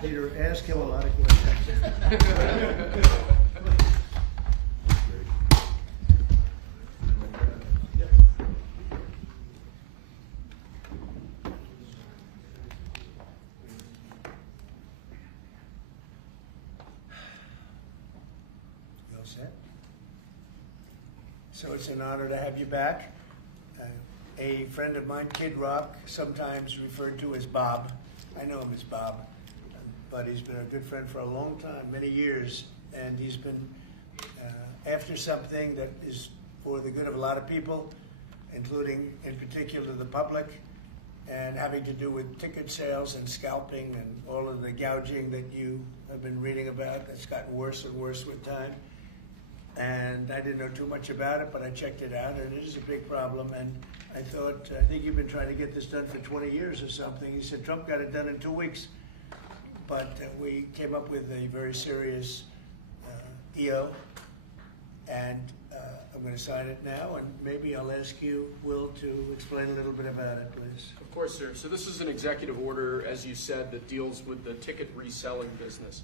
Peter, ask him a lot of questions. You all set? So it's an honor to have you back. A friend of mine, Kid Rock, sometimes referred to as Bob. I know him as Bob, but he's been a good friend for a long time, many years, and he's been after something that is for the good of a lot of people, including, in particular, the public, and having to do with ticket sales and scalping and all of the gouging that you have been reading about. That's gotten worse and worse with time. And I didn't know too much about it, but I checked it out, and it is a big problem. And I thought, I think you've been trying to get this done for 20 years or something. He said Trump got it done in 2 weeks. But we came up with a very serious EO, and I'm going to sign it now, and maybe I'll ask you, Will, to explain a little bit about it, please. Of course, sir. So this is an executive order, as you said, that deals with the ticket reselling business.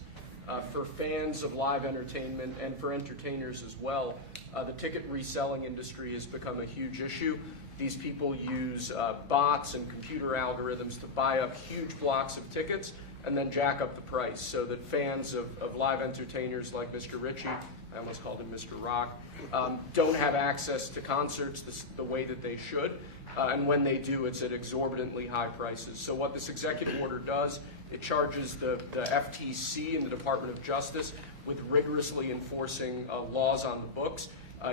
For fans of live entertainment and for entertainers as well, the ticket reselling industry has become a huge issue. These people use bots and computer algorithms to buy up huge blocks of tickets and then jack up the price so that fans of live entertainers like Mr. Ritchie, I almost called him Mr. Rock, don't have access to concerts the way that they should. And when they do, it's at exorbitantly high prices. So what this executive order does, it charges the FTC and the Department of Justice with rigorously enforcing laws on the books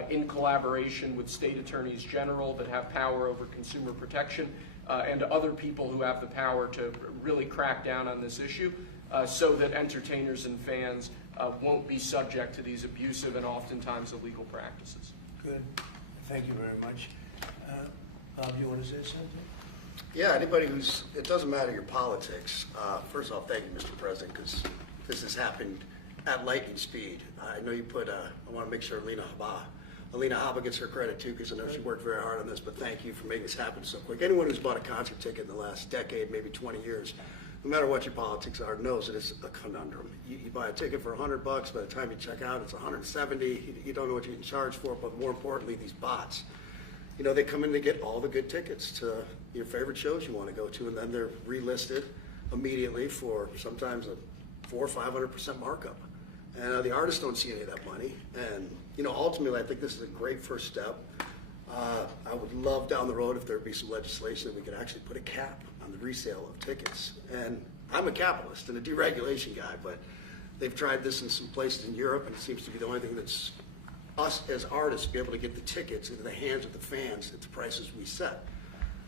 in collaboration with state attorneys general that have power over consumer protection and other people who have the power to really crack down on this issue so that entertainers and fans won't be subject to these abusive and oftentimes illegal practices. Good. Thank you very much. Bob, you want to say something? Yeah, anybody it doesn't matter your politics. First off, thank you, Mr. President, because this has happened at lightning speed. I know you put, I want to make sure Alina Habba gets her credit too, because I know she worked very hard on this, but thank you for making this happen so quick. Anyone who's bought a concert ticket in the last decade, maybe 20 years, no matter what your politics are, knows that it's a conundrum. You buy a ticket for $100, by the time you check out, it's $170. You don't know what you can charge for it, but more importantly, these bots. You know, they come in to get all the good tickets to your favorite shows you want to go to, and then they're relisted immediately for sometimes a 400% or 500% markup. And the artists don't see any of that money. And, you know, ultimately, I think this is a great first step. I would love down the road if there would be some legislation that we could actually put a cap on the resale of tickets. And I'm a capitalist and a deregulation guy, but they've tried this in some places in Europe, and it seems to be the only thing that's us as artists be able to get the tickets into the hands of the fans at the prices we set.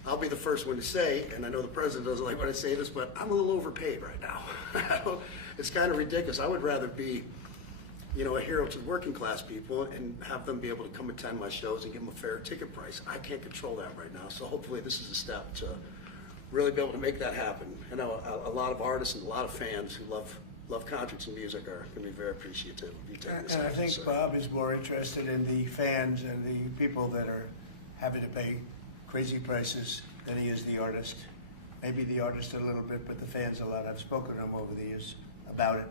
I'll be the first one to say, and I know the president doesn't like when I say this, but I'm a little overpaid right now. It's kind of ridiculous. I would rather be, you know, a hero to the working class people and have them be able to come attend my shows and give them a fair ticket price. I can't control that right now, so hopefully this is a step to really be able to make that happen. I know a lot of artists and a lot of fans who love concerts and music are going to be very appreciative of you taking this. And I think Bob is more interested in the fans and the people that are having to pay crazy prices than he is the artist. Maybe the artist a little bit, but the fans a lot. I've spoken to him over the years about it,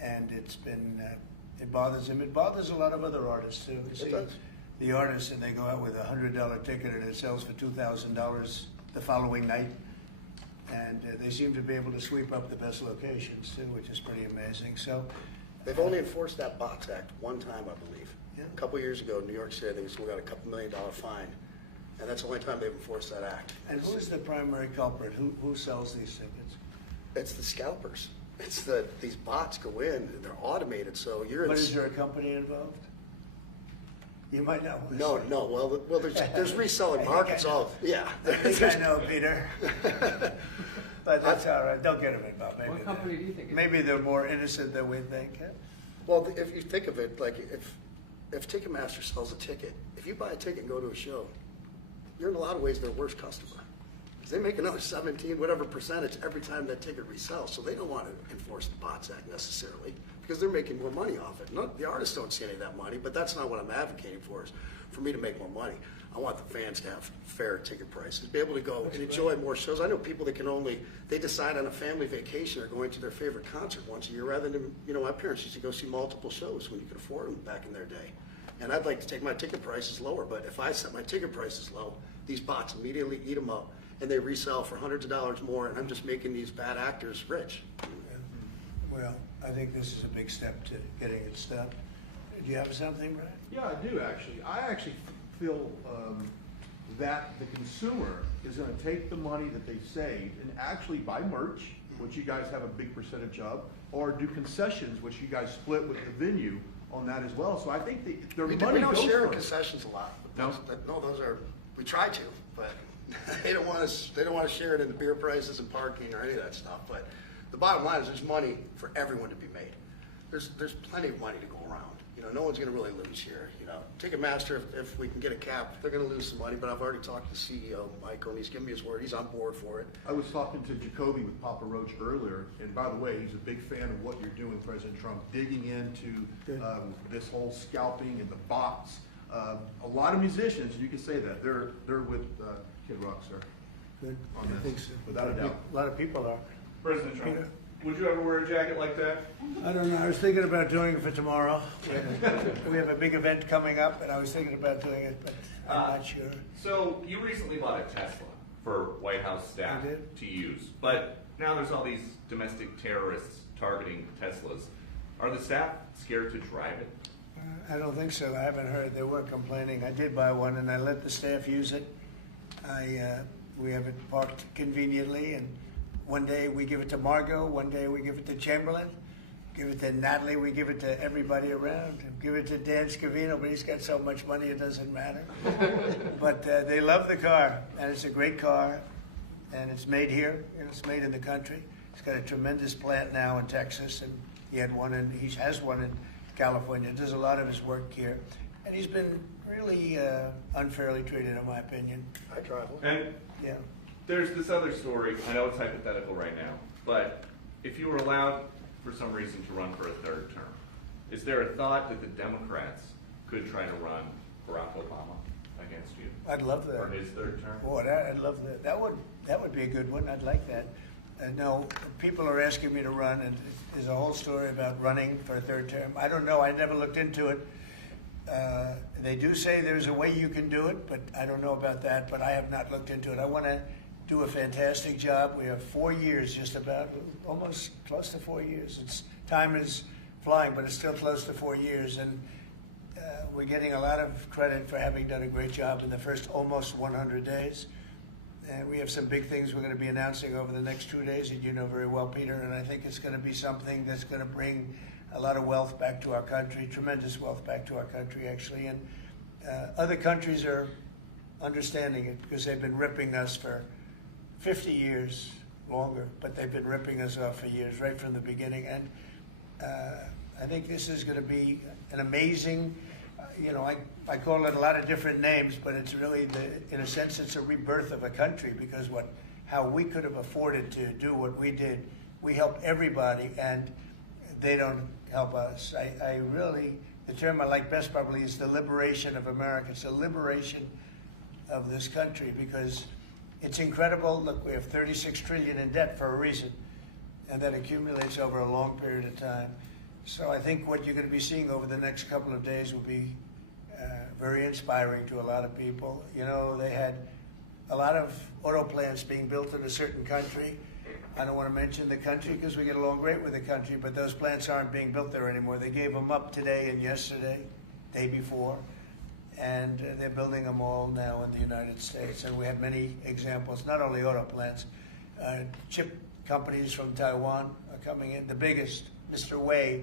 and it's been, it bothers him. It bothers a lot of other artists too. You see the artists, and they go out with a $100 ticket and it sells for $2,000 the following night. And they seem to be able to sweep up the best locations too, which is pretty amazing. So they've only enforced that Bots Act one time, I believe. Yeah. A couple years ago in New York City, I think we got a couple $1 million fine, and that's the only time they've enforced that act. And who's the primary culprit? Who sells these tickets? It's the scalpers. It's these bots go in and they're automated, so you're in. But is there a company involved? You might know. No. Well, there's reselling markets. Yeah. I think I know, Peter. But that's all right. Don't get them involved. Maybe what company do you think? Maybe they're more innocent than we think. Well, if you think of it, like if Ticketmaster sells a ticket, if you buy a ticket and go to a show, you're in a lot of ways their worst customer. because they make another 17, whatever percentage every time that ticket resells. So they don't want to enforce the Bots Act necessarily because they're making more money off it. The artists don't see any of that money, but that's not what I'm advocating for, is for me to make more money. I want the fans to have fair ticket prices, be able to go and enjoy more shows. I know people that they decide on a family vacation or going to their favorite concert once a year rather than, my parents used to go see multiple shows when you could afford them back in their day. And I'd like to take my ticket prices lower, but if I set my ticket prices low, these bots immediately eat them up and they resell for hundreds of dollars more, and I'm just making these bad actors rich. Well, I think this is a big step to getting it stopped. Do you have something, Brad? Yeah, I do actually. I actually feel that the consumer is going to take the money that they saved and actually buy merch, which you guys have a big percentage of, or do concessions, which you guys split with the venue on that as well. So I think their money We don't goes share for it. concessions a lot. No? No, those are, we try to, but they don't want to share it in the beer prices and parking or any of that stuff. But the bottom line is there's money for everyone to be made. There's plenty of money to go around. No one's going to really lose here. Ticketmaster, if we can get a cap, they're going to lose some money. But I've already talked to the CEO, Michael, and he's given me his word. He's on board for it. I was talking to Jacoby with Papa Roach earlier, and by the way, he's a big fan of what you're doing, President Trump, digging into this whole scalping and the bots. A lot of musicians, you can say that, they're with Kid Rock, sir. Good. On I this, think so. without a doubt. A lot of people are. President Trump, Peter? would you ever wear a jacket like that? I don't know. I was thinking about doing it for tomorrow. We have a big event coming up, and I was thinking about doing it, but I'm not sure. So you recently bought a Tesla for White House staff I did. to use, but now there's all these domestic terrorists targeting Teslas. Are the staff scared to drive it? I don't think so. I haven't heard. They weren't complaining. I did buy one, and I let the staff use it. We have it parked conveniently, and one day we give it to Margot, one day we give it to Chamberlain, give it to Natalie, we give it to everybody around. Give it to Dan Scavino, but he's got so much money it doesn't matter. But they love the car, and it's a great car, and it's made here, and it's made in the country. He's got a tremendous plant now in Texas, and he has one in California. Does a lot of his work here, and he's been really unfairly treated, in my opinion. I travel. And Yeah. there's this other story. I know it's hypothetical right now, but if you were allowed for some reason to run for a third term, is there a thought that the Democrats could try to run Barack Obama against you I'd love that. for his third term? Boy, I'd love that. That would be a good one. I'd like that. No, people are asking me to run, and there's a whole story about running for a third term. I don't know. I never looked into it. They do say there's a way you can do it, but I don't know about that. But I have not looked into it. I want to do a fantastic job. We have 4 years, just about, almost close to 4 years. Time is flying, but it's still close to 4 years, and we're getting a lot of credit for having done a great job in the first almost 100 days. And we have some big things we're going to be announcing over the next 2 days that you know very well, Peter, and I think it's going to be something that's going to bring a lot of wealth back to our country, tremendous wealth back to our country, actually. And other countries are understanding it because they've been ripping us for 50 years, longer, but they've been ripping us off for years, right from the beginning. And I think this is going to be an amazing, I call it a lot of different names, but it's really, in a sense, it's a rebirth of a country because how we could have afforded to do what we did. We helped everybody, and they don't help us. The term I like best probably is the liberation of America. It's the liberation of this country because it's incredible. Look, we have 36 trillion in debt for a reason, and that accumulates over a long period of time. So I think what you're going to be seeing over the next couple of days will be very inspiring to a lot of people. They had a lot of auto plants being built in a certain country. I don't want to mention the country because we get along great with the country, but those plants aren't being built there anymore. They gave them up today and yesterday, day before, and they're building them all now in the United States. And we have many examples, not only auto plants, chip companies from Taiwan are coming in. The biggest, Mr. Wei,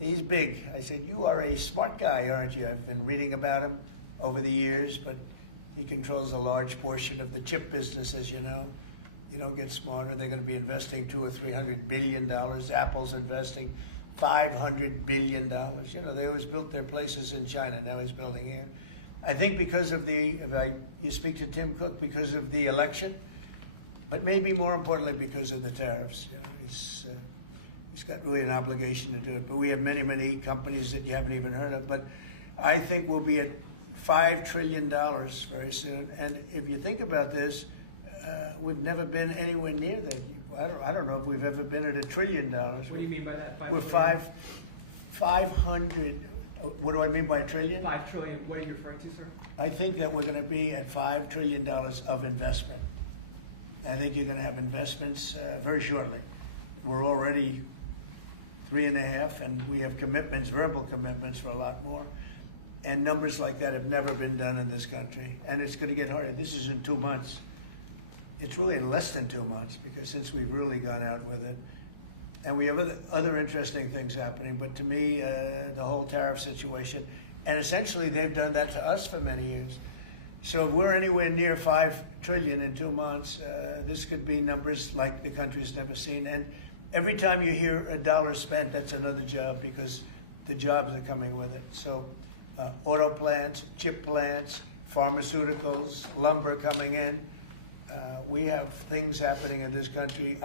he's big. I said, you are a smart guy, aren't you? I've been reading about him over the years, but he controls a large portion of the chip business, as you know. You don't get smarter. They're going to be investing $200 or $300 billion. Apple's investing $500 billion. They always built their places in China. Now he's building here. I think because of you speak to Tim Cook, because of the election, but maybe more importantly because of the tariffs. You know, he's got really an obligation to do it. But we have many, many companies that you haven't even heard of. But I think we'll be at $5 trillion very soon. And if you think about this, we've never been anywhere near that. I don't know if we've ever been at $1 trillion. What do you mean by that? We're 500. What do I mean by trillion? 5 trillion. What are you referring to, sir? I think that we're going to be at $5 trillion of investment. I think you're going to have investments very shortly. We're already 3.5, and we have commitments, verbal commitments for a lot more. And numbers like that have never been done in this country. And it's going to get harder. This is in 2 months. It's really in less than 2 months, because since we've really gone out with it. And we have other interesting things happening. But to me, the whole tariff situation, and essentially they've done that to us for many years. So if we're anywhere near $5 trillion in 2 months, this could be numbers like the country's never seen. And every time you hear a dollar spent, that's another job, because the jobs are coming with it. So auto plants, chip plants, pharmaceuticals, lumber coming in. We have things happening in this country.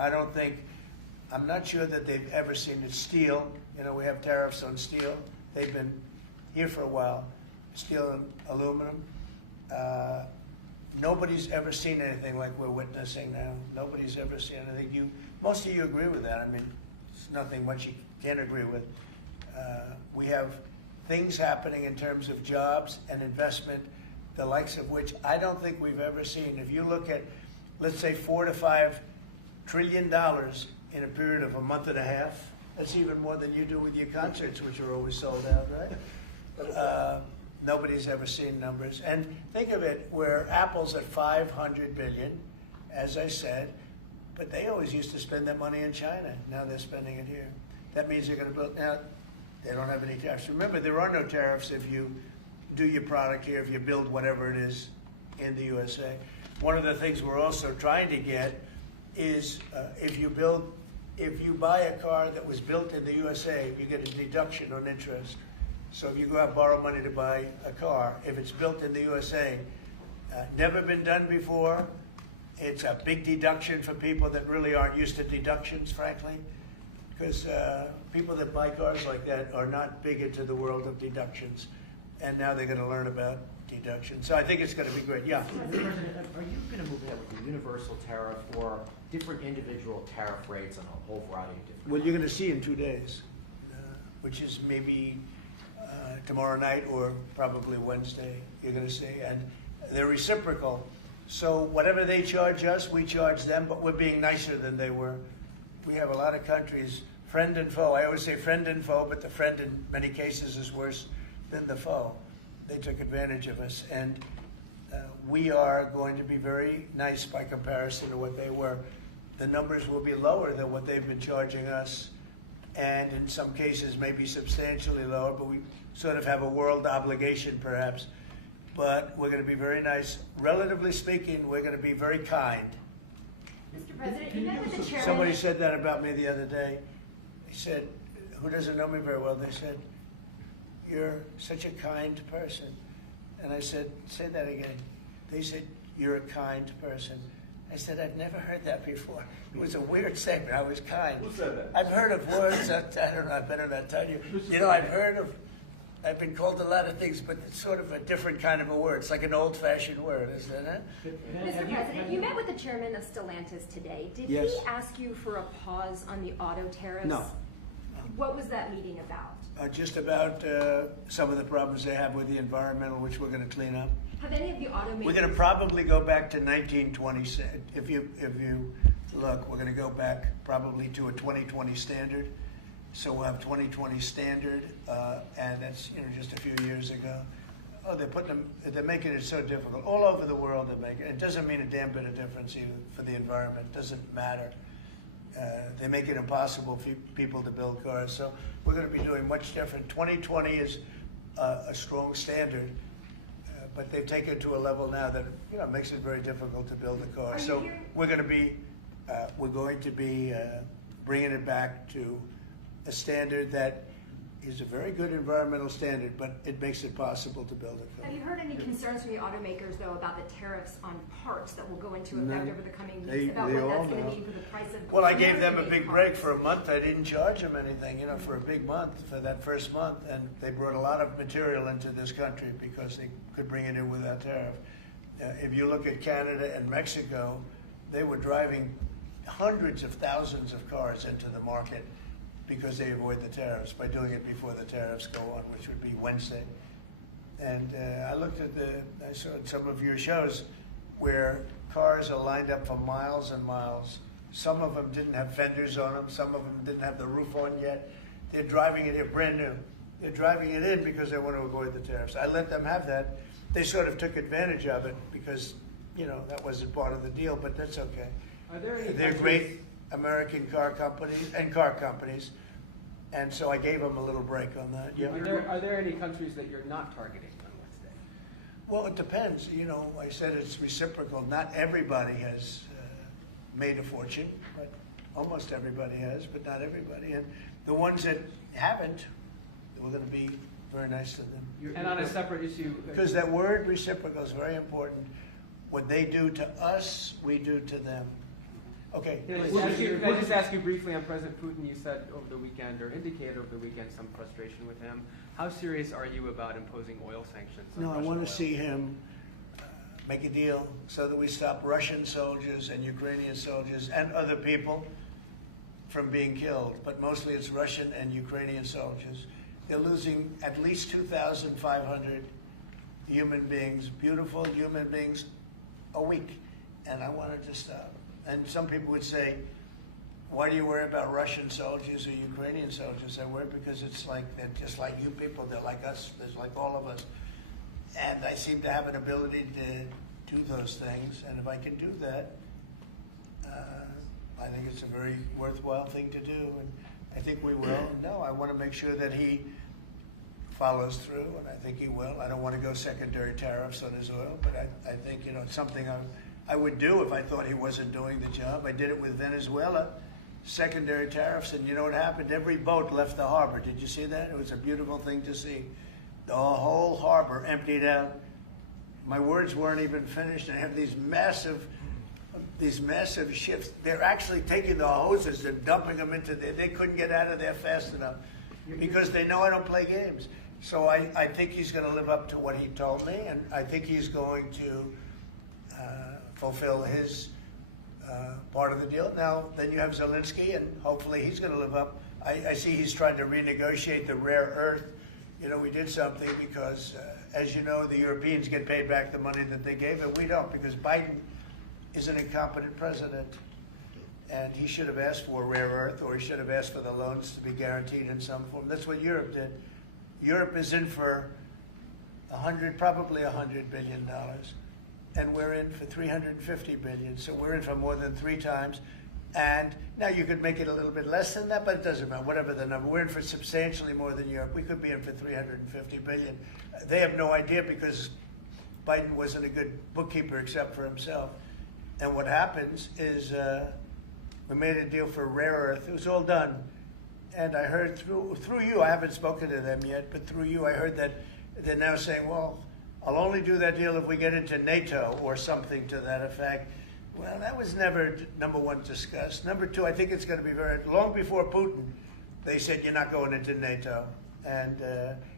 I'm not sure that they've ever seen it. Steel, you know, we have tariffs on steel. They've been here for a while. Steel and aluminum. Nobody's ever seen anything like we're witnessing now. Nobody's ever seen anything. Most of you agree with that. I mean, it's nothing much you can't agree with. We have things happening in terms of jobs and investment, the likes of which I don't think we've ever seen. If you look at, let's say, $4 to $5 trillion in a period of a month and a half, that's even more than you do with your concerts, which are always sold out, right? Nobody's ever seen numbers. And think of it, where Apple's at $500 billion, as I said, but they always used to spend that money in China. Now they're spending it here. That means they're going to build. Now, they don't have any tariffs. Remember, there are no tariffs if you do your product here, if you build whatever it is in the USA. One of the things we're also trying to get is if you buy a car that was built in the USA, you get a deduction on interest. So if you go out and borrow money to buy a car, if it's built in the USA, never been done before, it's a big deduction for people that really aren't used to deductions, frankly, because people that buy cars like that are not big into the world of deductions, and now they're going to learn about deductions. So I think it's going to be great. Yeah. Mr. President, are you going to move ahead with a universal tariff or different individual tariff rates on a whole variety of different? Well, you're going to see in 2 days, which is maybe tomorrow night or probably Wednesday. You're going to see, and they're reciprocal. So whatever they charge us, we charge them, but we're being nicer than they were. We have a lot of countries, friend and foe. I always say friend and foe, but the friend in many cases is worse than the foe. They took advantage of us, and we are going to be very nice by comparison to what they were. The numbers will be lower than what they've been charging us, and in some cases maybe substantially lower, but we sort of have a world obligation perhaps. But we're going to be very nice. Relatively speaking, we're going to be very kind. Mr. President, you met with the chairman. Somebody said that about me the other day. They said, who doesn't know me very well, they said, "You're such a kind person." And I said, "Say that again." They said, "You're a kind person." I said, "I've never heard that before." It was a weird statement. I was kind. Who said that? I've heard of words that, I don't know, I better not tell you. You know, I've been called a lot of things, but it's sort of a different kind of a word. It's like an old-fashioned word, isn't it? Mr. President, you met with the chairman of Stellantis today. Did Yes. he ask you for a pause on the auto tariffs? No. What was that meeting about? Just about some of the problems they have with the environmental, which we're going to clean up. Have any of the automakers... We're going to probably go back to 1920. If you look, we're going to go back probably to a 2020 standard. So we'll have 2020 standard, and that's just a few years ago. Oh, they're making it so difficult. All over the world they're making it. It doesn't mean a damn bit of difference either for the environment. It doesn't matter. They make it impossible for people to build cars. So we're going to be doing much different. 2020 is a strong standard, but they've taken it to a level now that makes it very difficult to build a car. So we're going to be bringing it back to a standard that is a very good environmental standard, but it makes it possible to build a car. Have you heard any concerns from the automakers, though, about the tariffs on parts that will go into effect None. over the coming They- weeks, about they what all that's going know. to mean for the price of Well, I gave them a American-made big break cars? for a month. I didn't charge them anything, for a big month, for that first month. And they brought a lot of material into this country because they could bring it in without tariff. If you look at Canada and Mexico, they were driving hundreds of thousands of cars into the market because they avoid the tariffs by doing it before the tariffs go on, which would be Wednesday. And I looked at I saw some of your shows where cars are lined up for miles and miles. Some of them didn't have fenders on them. Some of them didn't have the roof on yet. They're driving it in brand new. They're driving it in because they want to avoid the tariffs. I let them have that. They sort of took advantage of it because, that wasn't part of the deal, but that's okay. Are there any They're countries- great American car companies, and so I gave them a little break on that. Yeah. Are there any countries that you're not targeting on Wednesday? Well, it depends. I said it's reciprocal. Not everybody has made a fortune, but almost everybody has, but not everybody. And the ones that haven't, we're going to be very nice to them. And on a separate issue, Because that word reciprocal is very important. What they do to us, we do to them. Okay. Can I just ask you briefly on President Putin? You said over the weekend, or indicated over the weekend, some frustration with him. How serious are you about imposing oil sanctions on No, I Russian want oil? to see him make a deal so that we stop Russian soldiers and Ukrainian soldiers and other people from being killed. But mostly it's Russian and Ukrainian soldiers. They're losing at least 2,500 human beings, beautiful human beings, a week. And I want it to stop. And some people would say, why do you worry about Russian soldiers or Ukrainian soldiers? I worry because it's like they're just like you people. They're like us. They're like all of us. And I seem to have an ability to do those things. And if I can do that, I think it's a very worthwhile thing to do. And I think we will. No, I want to make sure that he follows through, and I think he will. I don't want to go secondary tariffs on his oil, but I think, it's something I would do if I thought he wasn't doing the job. I did it with Venezuela, secondary tariffs, and you know what happened? Every boat left the harbor. Did you see that? It was a beautiful thing to see. The whole harbor emptied out. My words weren't even finished. I have these massive ships. They're actually taking the hoses and dumping them into there. They couldn't get out of there fast enough because they know I don't play games. So I think he's going to live up to what he told me, and I think he's going to fulfill his part of the deal. Now, then you have Zelensky, and hopefully he's going to live up. I see he's trying to renegotiate the rare earth. We did something because, as you know, the Europeans get paid back the money that they gave, and we don't, because Biden is an incompetent president. And he should have asked for rare earth, or he should have asked for the loans to be guaranteed in some form. That's what Europe did. Europe is in for probably $100 billion, and we're in for $350 billion. So we're in for more than 3 times. And now you could make it a little bit less than that, but it doesn't matter, whatever the number. We're in for substantially more than Europe. We could be in for $350 billion. They have no idea because Biden wasn't a good bookkeeper except for himself. And what happens is we made a deal for rare earth. It was all done. And I heard through you, I haven't spoken to them yet, but through you I heard that they're now saying, well, I'll only do that deal if we get into NATO or something to that effect. Well, that was never, number one, discussed. Number two, I think it's going to be long before Putin, they said you're not going into NATO. And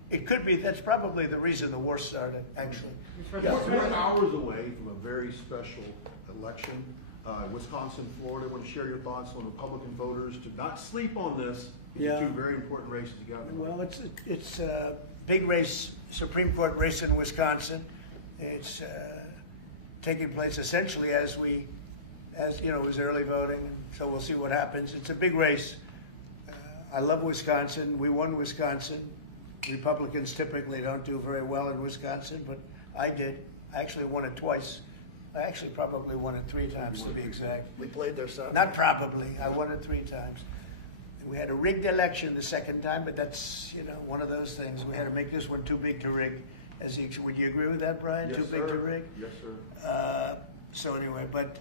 it could be, that's probably the reason the war started, actually. We're hours away from a very special election. Wisconsin, Florida. I want to share your thoughts on Republican voters to not sleep on this. These are 2 very important races you got. Well, it's a big race, Supreme Court race in Wisconsin. It's taking place essentially as it was early voting, so we'll see what happens. It's a big race. I love Wisconsin. We won Wisconsin. Republicans typically don't do very well in Wisconsin, but I did. I actually won it twice. I actually probably won it 3 times to be exact. We played their side. Not probably. I won it 3 times. We had a rigged election the second time, but that's one of those things. We had to make this one too big to rig. Would you agree with that, Brian? Yes, Too sir. big to rig? Yes, sir. So anyway, but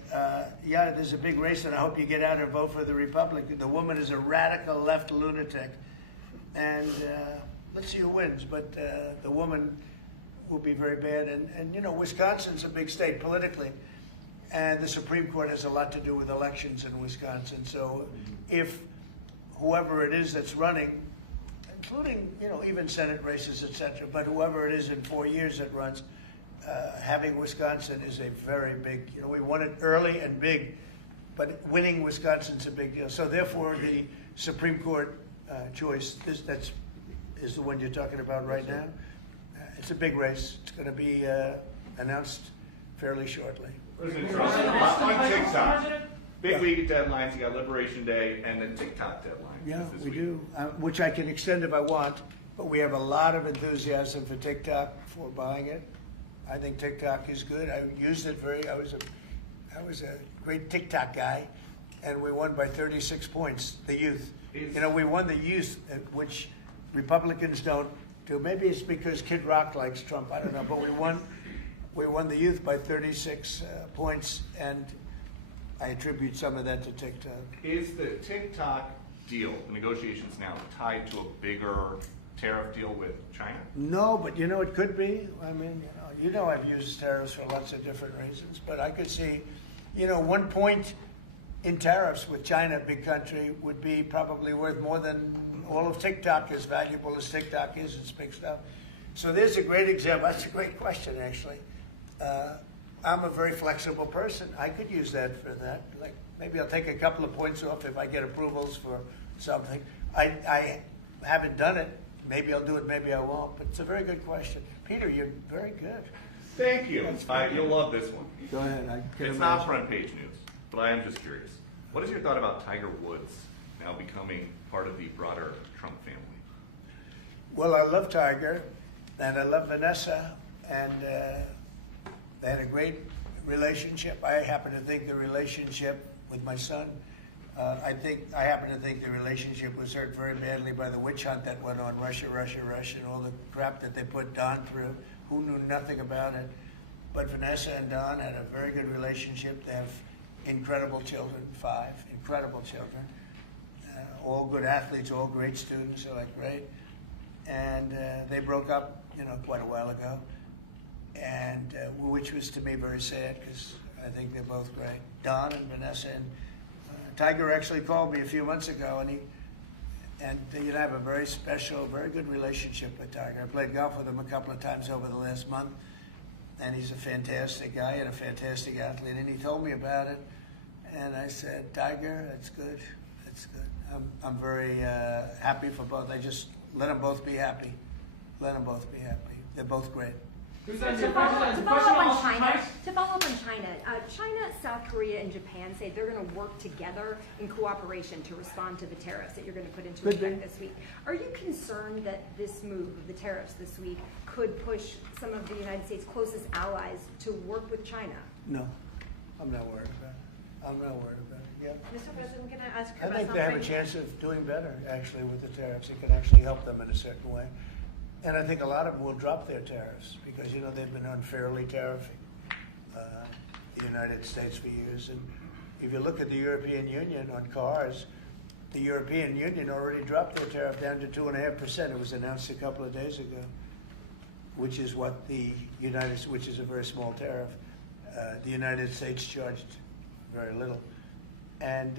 there's a big race, and I hope you get out and vote for the Republican. The woman is a radical left lunatic, and let's see who wins. But the woman will be very bad. And you know, Wisconsin's a big state politically, and the Supreme Court has a lot to do with elections in Wisconsin. So if whoever it is that's running, including, you know, even Senate races, et cetera, but whoever it is in 4 years that runs, having Wisconsin is a very big, you know, we won it early and big, but winning Wisconsin's a big deal. So therefore, the Supreme Court choice, is the one you're talking about right now. It's a big race. It's going to be announced fairly shortly. President Trump, on TikTok, big league deadlines, you got Liberation Day and then TikTok deadline. Yeah, this we week. do, which I can extend if I want, but we have a lot of enthusiasm for TikTok, for buying it. I think TikTok is good. I used it I was a great TikTok guy, and we won by 36 points, the youth. You know, we won the youth, which Republicans don't do. Maybe it's because Kid Rock likes Trump, I don't know, but we won the youth by 36 points, and I attribute some of that to TikTok. Is the TikTok deal, the negotiations now, tied to a bigger tariff deal with China? No, but you know, it could be. I mean, you know I've used tariffs for lots of different reasons, but I could see, you know, 1 point in tariffs with China, a big country, would be probably worth more than all of TikTok, as valuable as TikTok is. It's big stuff. So there's a great example. That's a great question, actually. I'm a very flexible person. I could use that for that. Like, maybe I'll take a couple of points off if I get approvals for something. I haven't done it. Maybe I'll do it, maybe I won't. But it's a very good question. Peter, you're very good. Thank you. You'll love this one. Go ahead. I can It's not front page news, but I am just curious. What is your thought about Tiger Woods now becoming part of the broader Trump family? Well, I love Tiger, and I love Vanessa, and they had a great relationship. I happen to think the relationship with my son, I happen to think the relationship was hurt very badly by the witch hunt that went on, Russia, and all the crap that they put Don through, who knew nothing about it. But Vanessa and Don had a very good relationship. They have incredible children, 5 incredible children, all good athletes, all great students. They're like great, and they broke up, you know, quite a while ago, and which was to me very sad because I think they're both great. Don and Vanessa, and Tiger actually called me a few months ago, and you know, I have a very special, very good relationship with Tiger. I played golf with him a couple of times over the last month, and he's a fantastic guy and a fantastic athlete. And he told me about it, and I said, Tiger, that's good, that's good. I'm very happy for both. I just let them both be happy. Let them both be happy. They're both great. To follow up on China, China, South Korea, and Japan say they're going to work together in cooperation to respond to the tariffs that you're going to put into effect this week. Are you concerned that this move of the tariffs this week could push some of the United States' closest allies to work with China? No, I'm not worried about it. I'm not worried about it. Yeah. Mr. President, can I ask you I about think something? they have a chance of doing better, actually, with the tariffs. It can actually help them in a certain way. And I think a lot of them will drop their tariffs because, you know, they've been unfairly tariffing the United States for years. And if you look at the European Union on cars, the European Union already dropped their tariff down to 2.5%. It was announced a couple of days ago, which is what which is a very small tariff. The United States charged very little. And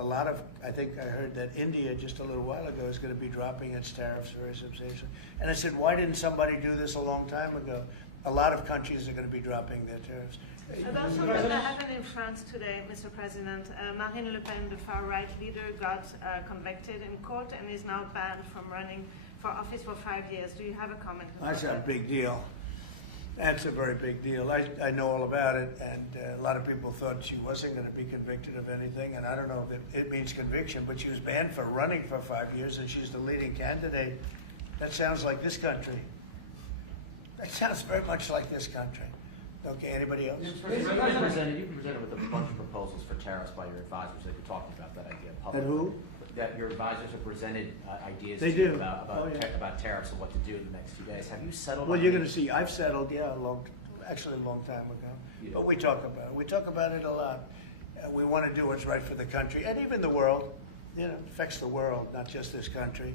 I think I heard that India just a little while ago is going to be dropping its tariffs very substantially. And I said, why didn't somebody do this a long time ago? A lot of countries are going to be dropping their tariffs. About something that happened in France today, Mr. President. Marine Le Pen, the far-right leader, got convicted in court and is now banned from running for office for 5 years. Do you have a comment about That's that? a big deal. That's a very big deal. I know all about it, and a lot of people thought she wasn't going to be convicted of anything, and I don't know if it means conviction, but she was banned for running for 5 years, and she's the leading candidate. That sounds like this country. That sounds very much like this country. Okay, anybody else? You've been presented with a bunch of proposals for tariffs by your advisors that you're talking about that idea publicly. And who? That your advisors have presented ideas They to you do. about Oh, yeah. about tariffs and what to do in the next few days. Have you settled? Well, on you're any- going to see, I've settled, yeah, a long time ago. Yeah. But we talk about it. We talk about it a lot. We want to do what's right for the country and even the world. You know, it affects the world, not just this country.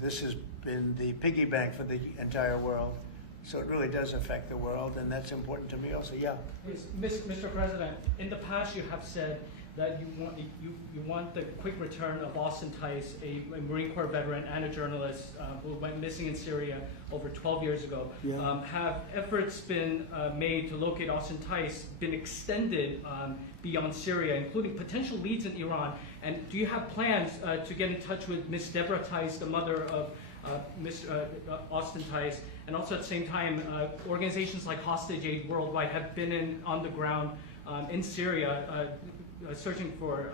This has been the piggy bank for the entire world. So it really does affect the world, and that's important to me also. Yeah. Yes, Mr. President, in the past you have said that you want the quick return of Austin Tice, a Marine Corps veteran and a journalist who went missing in Syria over 12 years ago. Yeah. Have efforts been made to locate Austin Tice been extended beyond Syria, including potential leads in Iran? And do you have plans to get in touch with Ms. Deborah Tice, the mother of Austin Tice? And also at the same time, organizations like Hostage Aid Worldwide have been on the ground in Syria searching for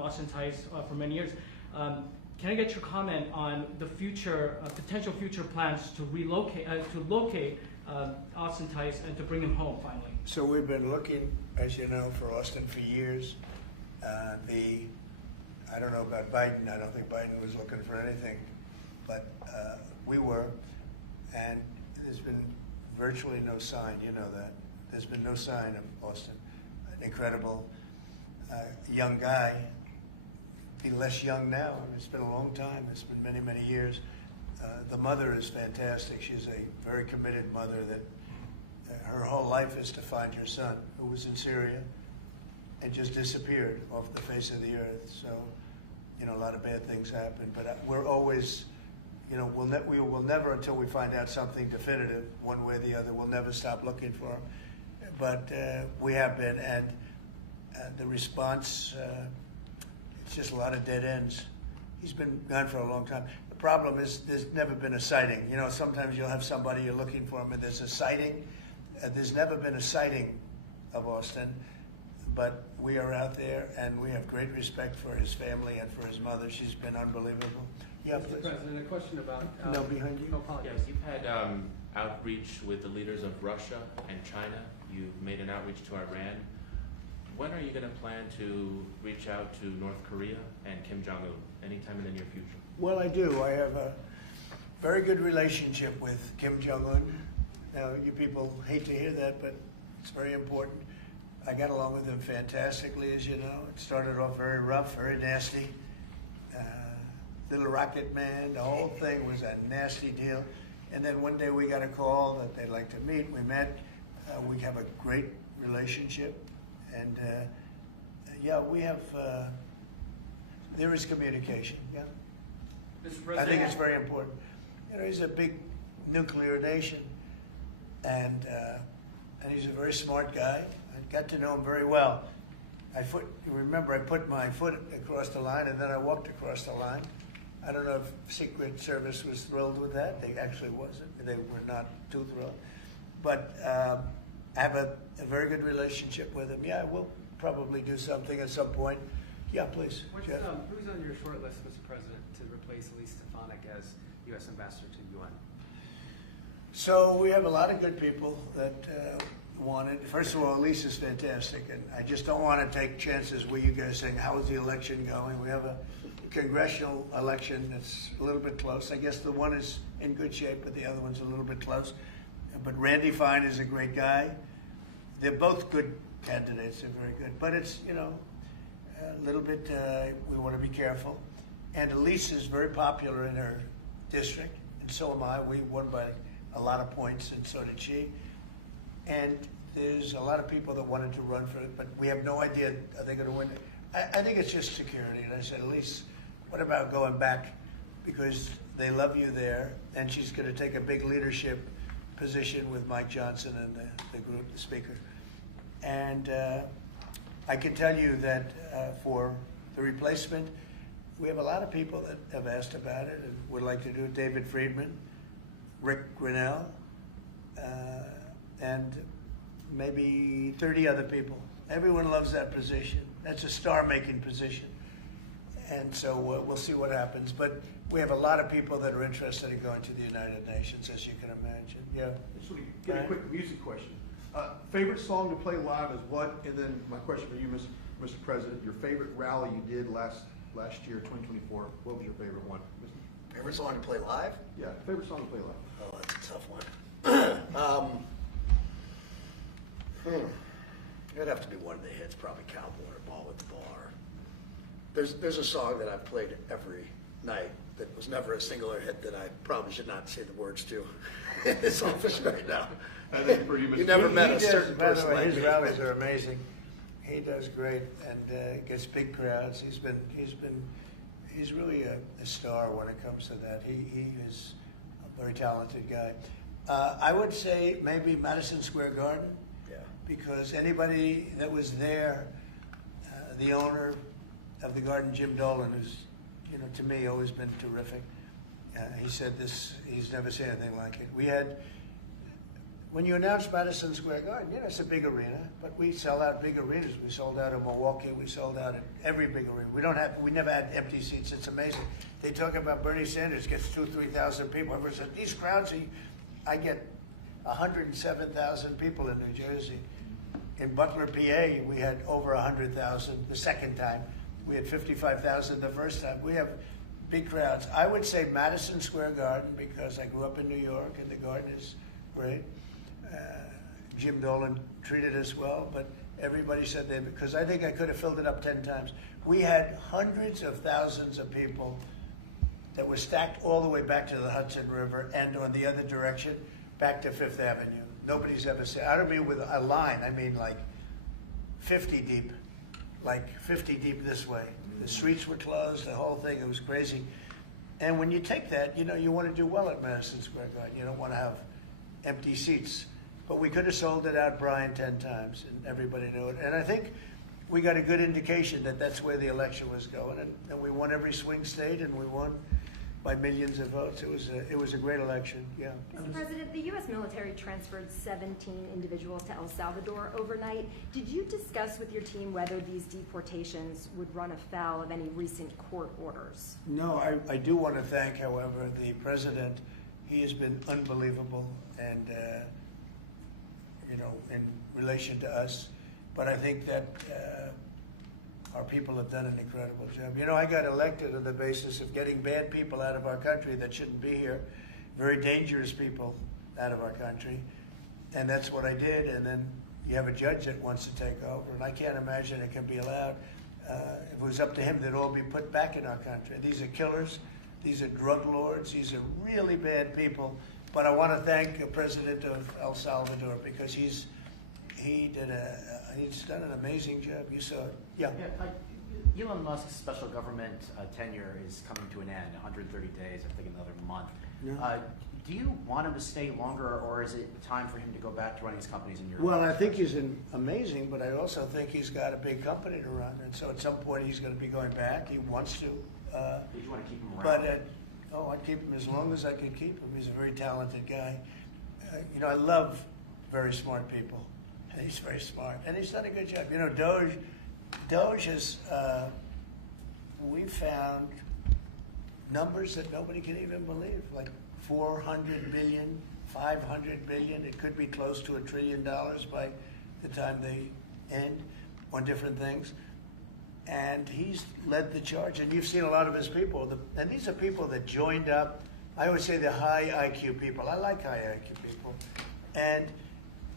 Austin Tice for many years. Can I get your comment on the future, potential future plans to locate Austin Tice and to bring him home finally? So we've been looking, as you know, for Austin for years. I don't know about Biden. I don't think Biden was looking for anything, but we were, and there's been virtually no sign. You know that. There's been no sign of Austin. An incredible young guy. Be less young now. It's been a long time. It's been many, many years. The mother is fantastic. She's a very committed mother that her whole life is to find her son, who was in Syria and just disappeared off the face of the earth. So, you know, a lot of bad things happen. But we're always, you know, we will never, until we find out something definitive, one way or the other, we'll never stop looking for him. But we have been, and the response, it's just a lot of dead ends. He's been gone for a long time. The problem is there's never been a sighting. You know, sometimes you'll have somebody you're looking for him and there's a sighting. There's never been a sighting of Austin, but we are out there and we have great respect for his family and for his mother. She's been unbelievable. Yeah, Mr. please. President, a question about... No, behind you. No, apologies. Yes, you've had outreach with the leaders of Russia and China. You've made an outreach to Iran. When are you going to plan to reach out to North Korea and Kim Jong-un? Anytime in the near future? Well, I do. I have a very good relationship with Kim Jong-un. Now, you people hate to hear that, but it's very important. I got along with him fantastically, as you know. It started off very rough, very nasty. Little rocket man, the whole thing was a nasty deal. And then one day we got a call that they'd like to meet. We met. We have a great relationship. And yeah, we have, there is communication, yeah. Mr. I President, think it's very important. You know, he's a big nuclear nation, and he's a very smart guy. I got to know him very well. Remember, I put my foot across the line, and then I walked across the line. I don't know if Secret Service was thrilled with that. They actually wasn't. They were not too thrilled. But I have a very good relationship with him. Yeah, we'll probably do something at some point. Yeah, please. Jeff. who's on your short list, Mr. President, to replace Elise Stefanik as U.S. Ambassador to the UN? So we have a lot of good people that wanted. First of all, Elise is fantastic, and I just don't want to take chances with you guys saying, how is the election going? We have a congressional election that's a little bit close. I guess the one is in good shape, but the other one's a little bit close. But Randy Fine is a great guy. They're both good candidates. They're very good. But it's, you know, a little bit, we want to be careful. And Elise is very popular in her district, and so am I. We won by a lot of points, and so did she. And there's a lot of people that wanted to run for it, but we have no idea, are they going to win it? I think it's just security. And I said, Elise, what about going back? Because they love you there, and she's going to take a big leadership position with Mike Johnson and the group, the speaker. And I can tell you that for the replacement, we have a lot of people that have asked about it and would like to do it. David Friedman, Rick Grinnell, and maybe 30 other people. Everyone loves that position. That's a star-making position. And so we'll see what happens. But we have a lot of people that are interested in going to the United Nations, as you can imagine. Yeah. So we get a quick music question. Favorite song to play live is what? And then my question for you, Mr. President, your favorite rally you did last year, 2024. What was your favorite one? Favorite song to play live? Yeah, favorite song to play live. Oh, that's a tough one. It'd have to be one of the hits, probably Cowboy or Ball at the Bar. There's a song that I've played every night that was never a singular hit that I probably should not say the words to in this office right now. I think for you, Mr. You never met a He does- certain by the person way, like his me. rallies are amazing. He does great and gets big crowds. He's really a star when it comes to that. He is a very talented guy. I would say maybe Madison Square Garden, Yeah. because anybody that was there, the owner of the garden, Jim Dolan, who's, to me, always been terrific. He said this, he's never seen anything like it. We had, when you announce Madison Square Garden, it's a big arena, but we sell out big arenas. We sold out in Milwaukee, we sold out at every big arena. We never had empty seats. It's amazing. They talk about Bernie Sanders gets 2,000 to 3,000 people. Everyone said, these crowds, I get 107,000 people in New Jersey. In Butler, PA, we had over 100,000 the second time. We had 55,000 the first time. We have big crowds. I would say Madison Square Garden, because I grew up in New York and the garden is great. Jim Dolan treated us well, but everybody said because I think I could have filled it up 10 times. We had hundreds of thousands of people that were stacked all the way back to the Hudson River and on the other direction, back to Fifth Avenue. Nobody's ever said, I don't mean with a line, I mean like 50 deep, this way. The streets were closed, the whole thing, it was crazy. And when you take that, you want to do well at Madison Square Garden. You don't want to have empty seats. But we could have sold it out, Brian, 10 times, and everybody knew it. And I think we got a good indication that that's where the election was going. And we won every swing state, and we won by millions of votes. It was a great election, yeah. Mr. President, the U.S. military transferred 17 individuals to El Salvador overnight. Did you discuss with your team whether these deportations would run afoul of any recent court orders? No, I do want to thank, however, the president. He has been unbelievable, and in relation to us. But I think that our people have done an incredible job. I got elected on the basis of getting bad people out of our country that shouldn't be here, very dangerous people out of our country, and that's what I did. And then you have a judge that wants to take over, and I can't imagine it can be allowed. If it was up to him, they'd all be put back in our country. These are killers. These are drug lords. These are really bad people. But I want to thank the president of El Salvador because he's done an amazing job. You saw it. Yeah. Elon Musk's special government tenure is coming to an end, 130 days, I think another month. Yeah. Do you want him to stay longer, or is it time for him to go back to running his companies in Europe? Well, I think he's amazing, but I also think he's got a big company to run, and so at some point he's going to be going back. He wants to. Did you want to keep him around? But I'd keep him as long as I could keep him. He's a very talented guy. I love very smart people. And he's very smart, and he's done a good job. DOGE has. We found numbers that nobody can even believe, like 400 billion, 500 billion. It could be close to $1 trillion by the time they end on different things. And he's led the charge, and you've seen a lot of his people. And these are people that joined up. I always say they're high IQ people. I like high IQ people. And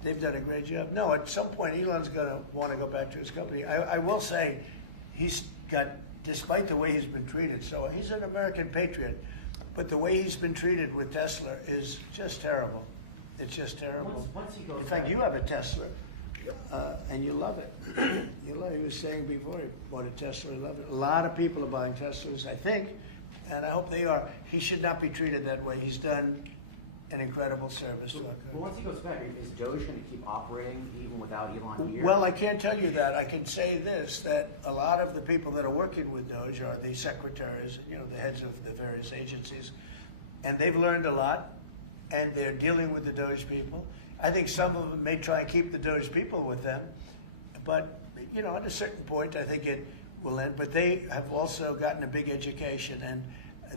they've done a great job. No, at some point, Elon's going to want to go back to his company. I will say he's got, despite the way he's been treated, so he's an American patriot, but the way he's been treated with Tesla is just terrible. It's just terrible. Once he goes In fact, back- you have a Tesla. And you love it. You love it. He was saying before he bought a Tesla, he loved it. A lot of people are buying Teslas, I think, and I hope they are. He should not be treated that way. He's done an incredible service to our country. Well, once he goes back, is DOGE going to keep operating even without Elon here? Well, I can't tell you that. I can say this, that a lot of the people that are working with DOGE are the secretaries, the heads of the various agencies, and they've learned a lot, and they're dealing with the DOGE people. I think some of them may try and keep the DOGE people with them, but, at a certain point, I think it will end. But they have also gotten a big education, and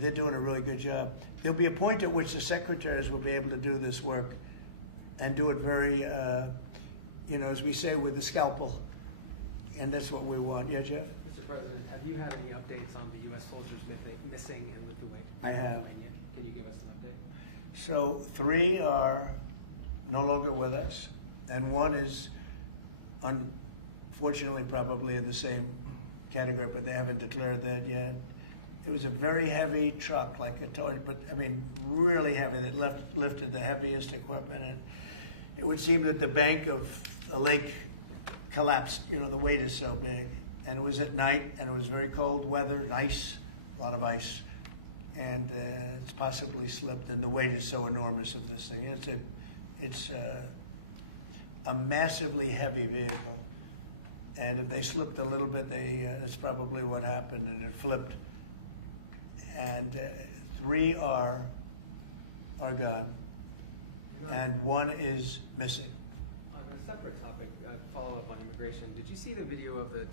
they're doing a really good job. There'll be a point at which the secretaries will be able to do this work and do it very, as we say, with the scalpel. And that's what we want. Yeah, Jeff? Mr. President, have you had any updates on the U.S. soldiers missing in Lithuania? I have. Can you give us an update? So 3 are no longer with us, and 1 is unfortunately probably in the same category, but they haven't declared that yet. It was a very heavy truck, like a toy, but I mean, really heavy. That lifted the heaviest equipment, and it would seem that the bank of a lake collapsed. You know, the weight is so big, and it was at night, and it was very cold weather, and ice, a lot of ice, and it's possibly slipped. And the weight is so enormous of this thing. It's a massively heavy vehicle, and if they slipped a little bit, that's probably what happened, and it flipped. And 3 are gone, and 1 is missing. On a separate topic, follow-up on immigration, did you see the video of the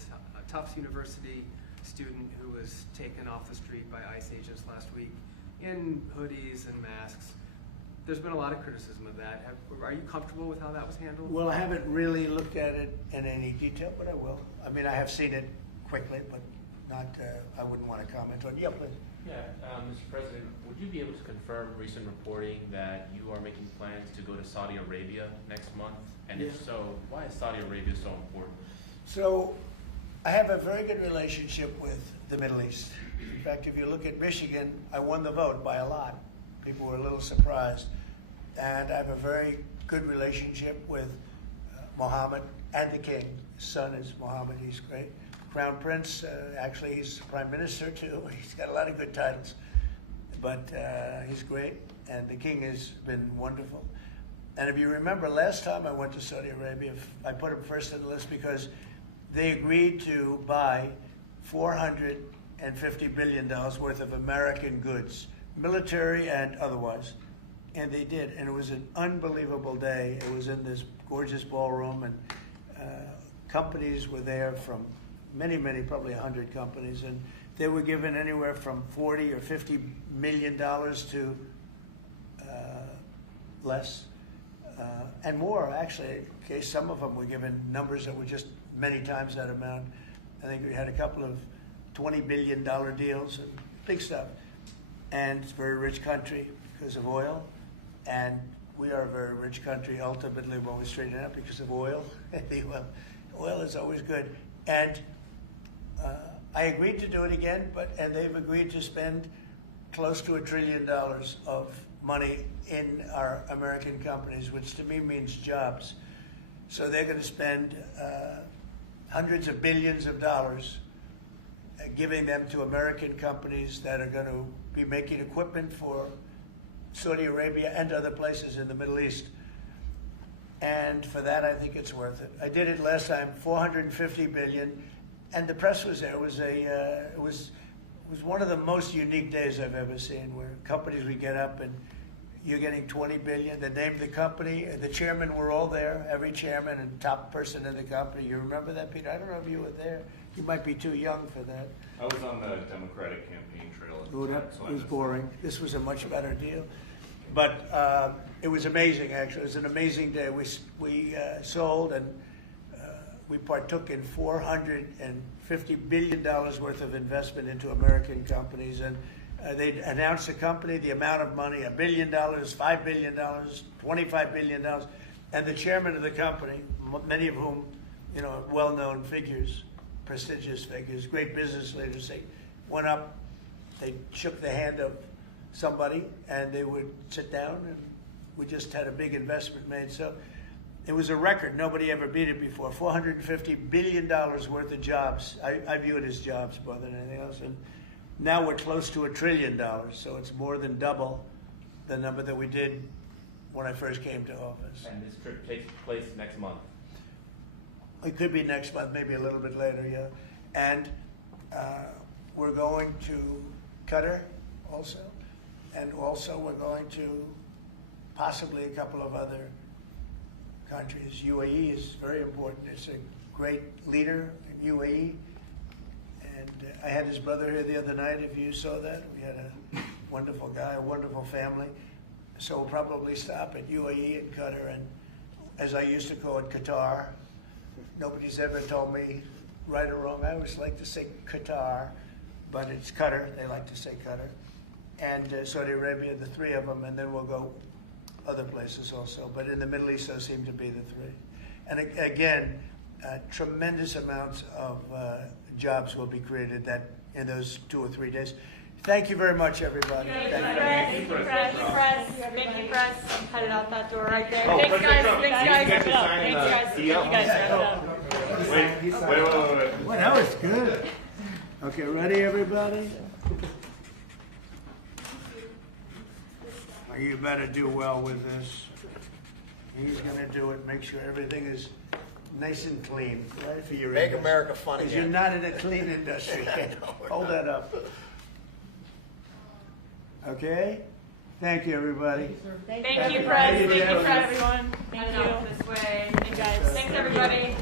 Tufts University student who was taken off the street by ICE agents last week in hoodies and masks? There's been a lot of criticism of that. Are you comfortable with how that was handled? Well, I haven't really looked at it in any detail, but I will. I mean, I have seen it quickly, but not. I wouldn't want to comment on it. Yeah, please. Yeah, Mr. President, would you be able to confirm recent reporting that you are making plans to go to Saudi Arabia next month? And if so, why is Saudi Arabia so important? So, I have a very good relationship with the Middle East. In fact, if you look at Michigan, I won the vote by a lot. People were a little surprised. And I have a very good relationship with Mohammed and the king. His son is Mohammed, he's great. Crown Prince, actually he's Prime Minister too. He's got a lot of good titles, but he's great, and the king has been wonderful. And if you remember, last time I went to Saudi Arabia, I put him first on the list because they agreed to buy $450 billion worth of American goods, military and otherwise, and they did. And it was an unbelievable day. It was in this gorgeous ballroom, and companies were there from many, probably 100 companies, and they were given anywhere from $40 or $50 million to less, and more actually. Okay, some of them were given numbers that were just many times that amount. I think we had a couple of $20 billion deals and big stuff. And it's a very rich country because of oil, and we are a very rich country ultimately when we straighten it out because of oil. Oil is always good, and I agreed to do it again, and they've agreed to spend close to $1 trillion of money in our American companies, which to me means jobs. So they're going to spend hundreds of billions of dollars giving them to American companies that are going to be making equipment for Saudi Arabia and other places in the Middle East. And for that, I think it's worth it. I did it last time, $450 billion. And the press was there. It was one of the most unique days I've ever seen, where companies would get up and you're getting $20 billion. The name of the company, the chairmen were all there, every chairman and top person in the company. You remember that, Peter? I don't know if you were there. You might be too young for that. I was on the Democratic campaign trail at the Oh, time, that so I was missed boring. This was a much better deal. But it was amazing, actually. It was an amazing day. We sold and we partook in $450 billion worth of investment into American companies. And they announced the company, the amount of money, $1 billion, $5 billion, $25 billion. And the chairman of the company, many of whom, you know, well-known figures, prestigious figures, great business leaders, they went up, they shook the hand of somebody, and they would sit down, and we just had a big investment made. So it was a record. Nobody ever beat it before. $450 billion worth of jobs. I view it as jobs more than anything else. And now we're close to $1 trillion, so it's more than double the number that we did when I first came to office. And this trip takes place next month. It could be next month, maybe a little bit later, yeah. And we're going to Qatar also. And also we're going to possibly a couple of other countries. UAE is very important. It's a great leader in UAE. And I had his brother here the other night, if you saw that. We had a wonderful guy, a wonderful family. So we'll probably stop at UAE and Qatar, and as I used to call it, Qatar. Nobody's ever told me right or wrong. I always like to say Qatar, but it's Qatar. They like to say Qatar. And Saudi Arabia, the three of them, and then we'll go other places also. But in the Middle East, those seem to be the three. And again, tremendous amounts of jobs will be created that in those 2 or 3 days. Thank you very much, everybody. Thank you. Press, headed out that door right there. Oh, Thanks, guys. President Trump, Thanks, you guys. get to sign Thanks, the guys. deal. You guys wrap it up. Wait. Well, that was good. Okay, ready, everybody? Well, you better do well with this. He's gonna do it, make sure everything is nice and clean, right, for your Make industry. America fun Because again. you're not in a clean industry. Hold that up. Okay? Thank you, everybody. Thank you, Press. Thank you, Press, everyone. Thank you. This way. Thanks, guys. Thanks, everybody.